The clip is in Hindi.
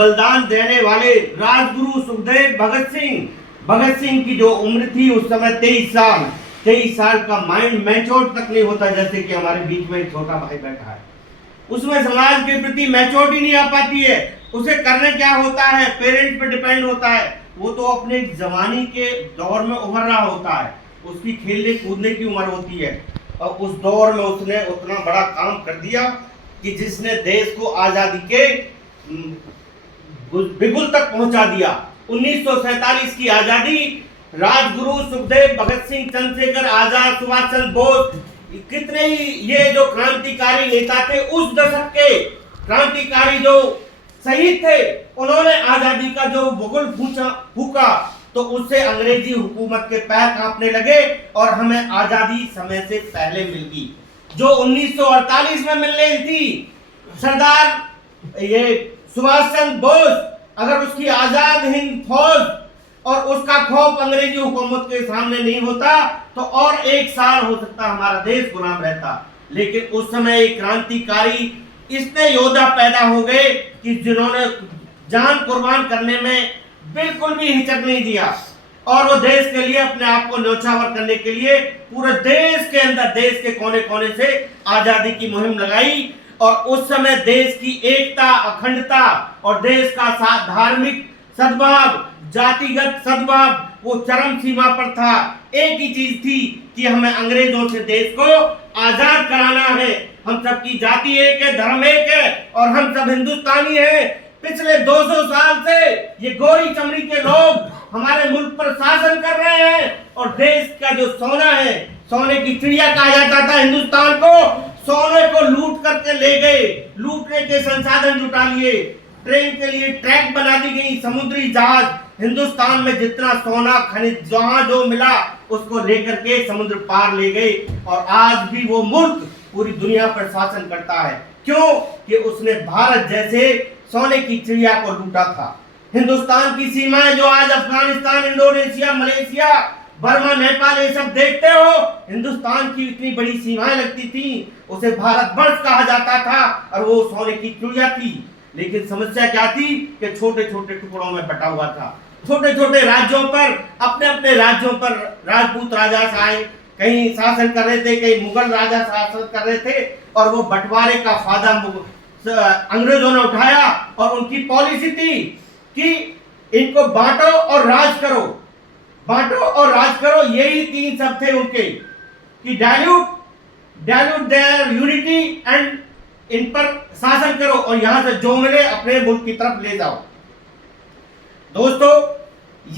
बलिदान देने वाले राजगुरु सुखदेव भगत सिंह की जो उम्र थी उस समय 23 साल का माइंड मैच्योर तक नहीं होता, जैसे कि हमारे बीच में एक छोटा भाई बैठा है, उसमें समाज के प्रति मैच्योरिटी नहीं आ पाती है। उसे करने क्या होता है, पेरेंट्स पे डिपेंड होता है। वो तो अपने जवानी के दौर में उभर रहा होता है, उसकी खेलने कूदने की उम्र होती है, और उस दौर में उसने उतना बड़ा काम कर दिया कि जिसने देश को आजादी के बिगुल तक पहुंचा दिया। 1947 की आजादी राजगुरु सुखदेव भगत सिंह, चंद्रशेखर आजाद, सुभाष चंद्र बोस, कितने ही ये जो क्रांतिकारी नेता थे उस दशक के क्रांतिकारी जो शहीद थे, उन्होंने आजादी का जो बुगुल फूका तो उससे अंग्रेजी हुकूमत के पैर कांपने लगे और हमें आजादी समय से पहले मिल गई, जो 1948 में मिलने थी। सरदार ये सुभाष चंद्र बोस अगर उसकी आजाद हिंद फौज और उसका खौफ अंग्रेजी हुकूमत के सामने नहीं होता तो और 1 साल हो सकता हमारा देश गुलाम रहता। लेकिन उस समय एक क्रांतिकारी इतने योद्धा पैदा हो गए कि जिन्होंने जान कुर्बान करने में बिल्कुल भी हिचक नहीं दिया, और वो देश के लिए अपने आप को न्योछावर करने के लिए पूरे देश के अंदर, देश के कोने कोने से आजादी की मुहिम लगाई। और उस समय देश की एकता, अखंडता और देश का धार्मिक सद्भाव, जातिगत सद्भाव वो चरम सीमा पर था। एक ही चीज थी कि हमें अंग्रेजों से देश को आजाद कराना है। हम सब की जाति एक है, धर्म एक है और हम सब हिंदुस्तानी हैं। पिछले 200 साल से ये गोरी चमड़ी के लोग हमारे मुल्क पर शासन कर रहे हैं, और देश का जो सोना है, सोने की चिड़िया कहा जाता था हिंदुस्तान को, सोने को लूट करके ले गए, लूटने के संसाधन जुटा लिए, ट्रेन के लिए ट्रैक बना दी गई, समुद्री जहाज, हिंदुस्तान में जितना सोना खनिज जहां जो मिला उसको लेकर के समुद्र पार ले गए, और आज भी वो मुल्क पूरी दुनिया पर शासन करता है। क्यों? कि उसने भारत जैसे सोने की चिड़िया को लूटा था। हिंदुस्तान की सीमाएं जो आज Afghanistan, Indonesia, Malaysia, Burma, Nepal ये सब देखते हो, हिंदुस्तान की इतनी बड़ी सीमाएं लगती थी, उसे भारत वर्ष कहा जाता था और वो सोने की चिड़िया थी। लेकिन समस्या क्या थी कि छोटे छोटे टुकड़ों में बटा हुआ था। छोटे छोटे राज्यों पर, अपने अपने राज्यों पर राजपूत राजा आए, कहीं शासन कर रहे थे, कहीं मुगल राजा शासन कर रहे थे, और वो बंटवारे का फायदा अंग्रेजों ने उठाया। और उनकी पॉलिसी थी कि इनको बांटो और राज करो, बांटो और राज करो, यही 3 शब्द थे उनके, कि dilute there unity and in पर शासन करो और यहां से जो मिले अपने मुल्क की तरफ ले जाओ।